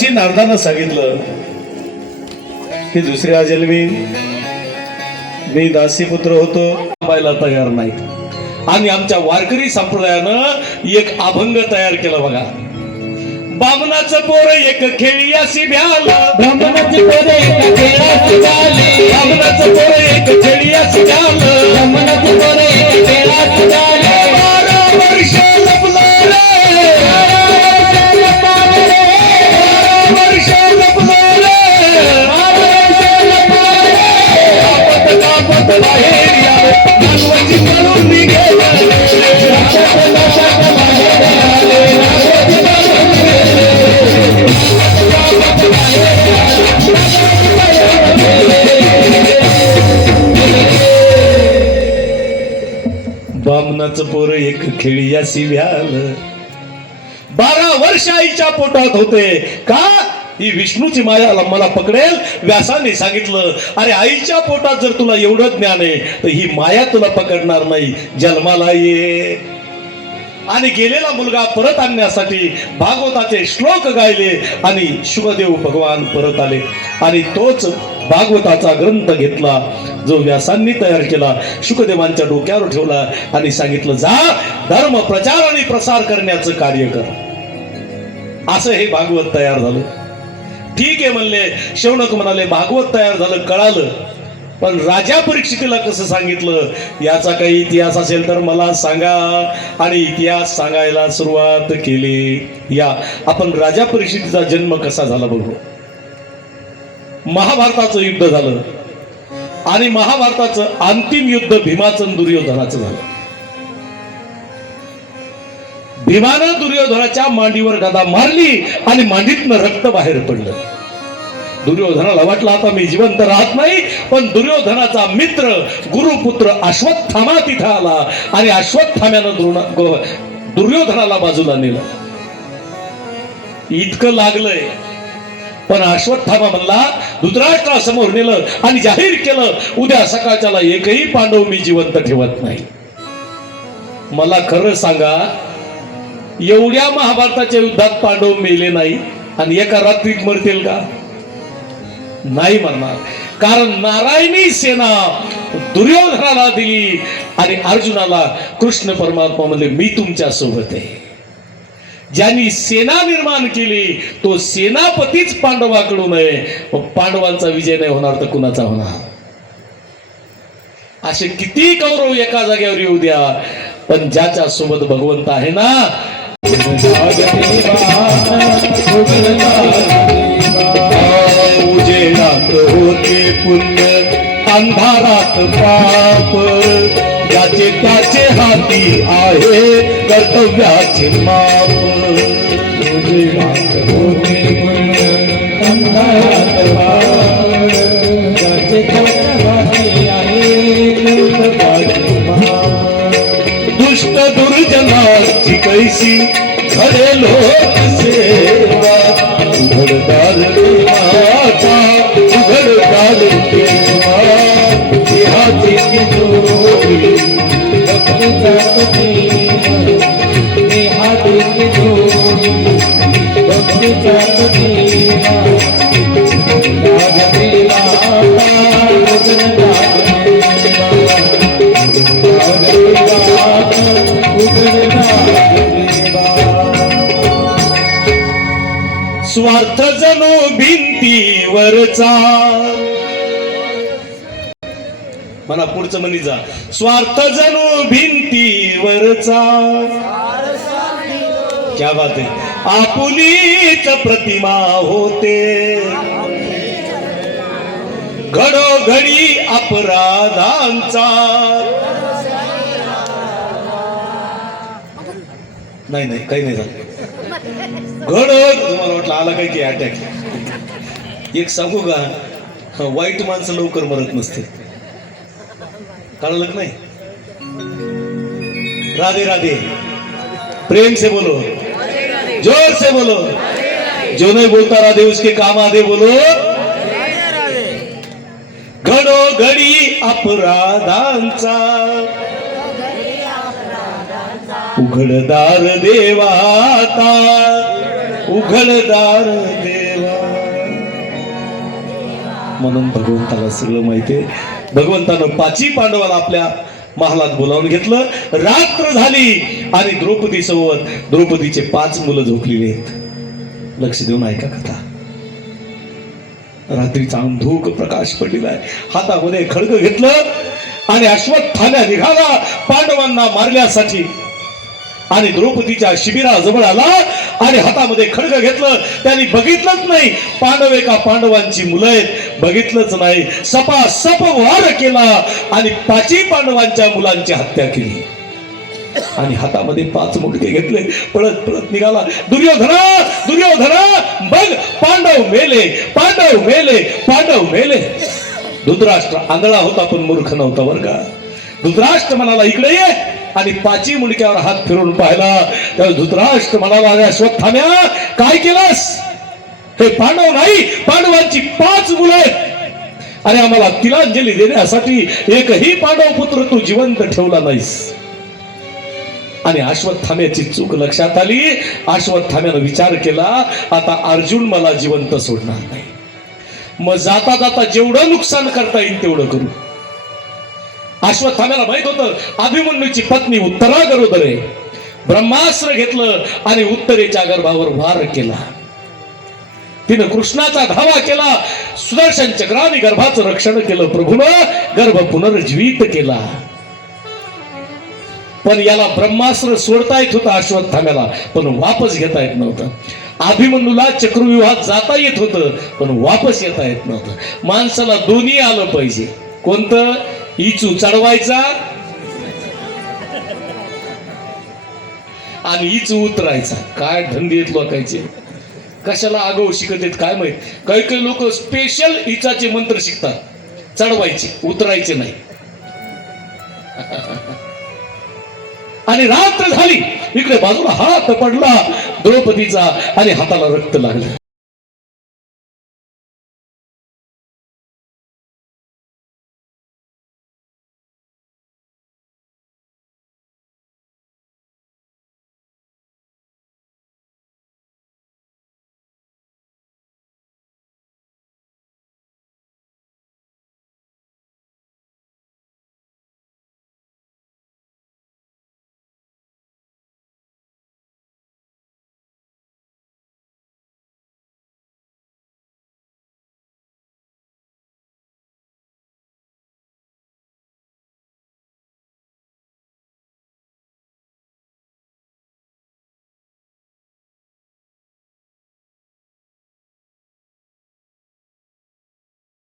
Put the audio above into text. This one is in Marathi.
महर्षी नारदांना सांगितलं की दुसऱ्या जन्मी मी दासीपुत्र होतो, थांबायला तयार नाही. आणि आमच्या वारकरी संप्रदायानं एक अभंग तयार केला बघा. बामनाचं पोर एक खेळीयासी भ्याल, ब्राह्मणाचे पोरे एका खेळात झाले, बामनाचं पोर एक खेळीयासी भ्याल, ब्राह्मणाचे पोरे एका खेळात झाले. 12 वर्ष लपला रे, 12 वर्ष लपला रे, कापत कापत बाहेर आले, नागवची करून निघेल बामनाचं पोर एक खेळीयासी भ्याल. 12 वर्ष आईच्या पोटात होते का ही विष्णूची माया मला पकडेल. व्यासाने सांगितलं अरे आईच्या पोटात जर तुला एवढं ज्ञान आहे तर ही माया तुला पकडणार नाही, जन्माला ये. आणि गेलेला मुलगा परत आणण्यासाठी भागवताचे श्लोक गायले आणि शुकदेव भगवान परत आले आणि तोच भागवताचा ग्रंथ घेतला जो व्यासांनी तयार केला, शुकदेवांच्या डोक्यावर ठेवला आणि सांगितलं जा धर्म प्रचार आणि प्रसार करण्याचं कार्य कर. असं हे भागवत तयार झालं. ठीक आहे म्हणले शौनक म्हणाले भागवत तयार झालं कळालं, पण राजा परीक्षितीला कसं सांगितलं याचा काही इतिहास असेल तर मला सांगा. आणि इतिहास सांगायला सुरुवात केली. या आपण राजा परीक्षितीचा जन्म कसा झाला बघू. महाभारताचं युद्ध झालं आणि महाभारताचं अंतिम युद्ध भीमाचं दुर्योधनाचं झालं. भीमानं दुर्योधनाच्या मांडीवर गदा मारली आणि मांडीतनं रक्त बाहेर पडलं. दुर्योधनाला वाटलं आता मी जिवंत राहत नाही, पण दुर्योधनाचा मित्र गुरुपुत्र अश्वत्थामा तिथं आला आणि अश्वत्थाम्यानं दुर्योधनाला बाजूला नेलं. इतकं लागलंय पण अश्वत्थामा म्हणला धृतराष्ट्रासमोर नेलं आणि जाहीर केलं उद्या सकाळच्याला एकही पांडव मी जिवंत ठेवत नाही. मला खरं सांगा एवढ्या महाभारताच्या युद्धात पांडव मेले नाही आणि एका रात्रीत मरतील का? नाही मरणार. कारण नारायणी सेना दुर्योधनाला दिली आणि अर्जुनाला कृष्ण परमात्मा म्हणले मी तुमच्या सोबत आहे. ज्यांनी सेना निर्माण केली तो सेनापतीच पांडवाकडून आहे. पांडवांचा विजय नाही होणार तर कुणाचा होणार? असे किती कौरव एका जागेवर येऊ द्या, पण ज्याच्या सोबत भगवंत आहे ना उजेडात होते पुण्य अंधारात पाप, ज्याचे त्याचे हाती आहे कर्तव्याचे माप. उजेडात होते पुण्य अंधारात पाप, ज्याचे त्याचे हाती आहे कर्तव्याचे माप. दुष्ट दुर्जनाची कैसी खरे लोक सेवा, उघडदार देवाचा उघडदार देवा. देहाची जोडी भक्तीचा देवा, देहाची जोडी भक्तीचा देवा. स्वार्थ जणू भिंतीवरचा, म्हणा पुढचं म्हणी जा. स्वार्थ जणू भिंतीवरचा, क्या बात आहे. आपुलीच प्रतिमा होते, घडोघडी अपराधांचा. नाही नाही काही नाही झालं. तुम्हाला वाटलं आला काय की अटॅक. एक सांगू का वाईट माणसं लवकर मरत नसते, कळलं का नाही? राधे राधे प्रेम से बोलो, जोर से बोलो. जो नहीं बोलता राधे उसके काम आधे बोलो. घडोघडी अपराधांचा, उघडदार देवाता उघडदार देवा. म्हणून भगवंताला सगळं माहितीये. भगवंतानं 5ही पांडवाला आपल्या महालात बोलावून घेतलं. रात्र झाली आणि द्रौपदी सोबत द्रौपदीचे 5 मुलं झोपलेली आहेत. लक्ष देऊन ऐका कथा. रात्रीचा अंधुक प्रकाश पडलेला आहे. हातामध्ये खड्ग घेतलं आणि अश्वत्थाम्या निघाला पांडवांना मारण्यासाठी. आणि द्रौपदीच्या शिबिराजवळ आला आणि हातामध्ये खड्ग घेतलं. त्यांनी बघितलंच नाही पांडव एका पांडवांची मुलं आहेत, बघितलंच नाही. सपासप वार केला आणि 5ही पांडवांच्या मुलांची हत्या केली. आणि हातामध्ये 5 मुंडके घेतले. पळत पळत निघाला. दुर्योधना दुर्योधना बघ, पांडव मेले, पांडव मेले, पांडव मेले. धृतराष्ट्र आंधळा होता पण मूर्ख नव्हता बरं का. धृतराष्ट्र म्हणाला इकडे ये आणि 5ही मुंडक्यावर हात फिरून पाहिला. त्यावेळी धृतराष्ट्र म्हणाला अरे अश्वत्थाम्या काय केलंस? हे पांडव नाही, पांडवांची 5 मुलं आहेत आणि आम्हाला तिलांजली देण्यासाठी एकही पांडव पुत्र तू जिवंत ठेवला नाहीस. आणि अश्वत्थाम्याची चूक लक्षात आली. अश्वत्थाम्यानं विचार केला आता अर्जुन मला जिवंत सोडणार नाही, मग जाता जाता जेवढं नुकसान करता येईल तेवढं करू. अश्वत्थाम्याला माहित होतं अभिमन्यूची पत्नी उत्तरा गरोदर आहे. ब्रह्मास्त्र घेतलं आणि उत्तरेच्या गर्भावर वार केला. तिनं कृष्णाचा धावा केला. सुदर्शन चक्राने गर्भाचं रक्षण केलं. प्रभूनं गर्भ पुनर्जीवित केला. पण याला ब्रह्मास्त्र सोडता येत होतं अश्वत्थाम्याला, पण वापस घेता येत नव्हतं. अभिमन्यूला चक्रव्यूहात जाता येत होतं पण वापस येता येत नव्हतं. माणसाला दोन्ही आलं पाहिजे. कोणतं? इचू चढवायचा आणि इचू उतरायचा. काय धंदे आहेत लोकांचे, कशाला आगाऊ शिकत आहेत काय माहित. काही काही लोक स्पेशल इचाचे मंत्र शिकतात, चढवायचे उतरायचे नाही. आणि रात्र झाली. इकडे बाजूला हात पडला द्रौपदीचा आणि हाताला रक्त लागलं.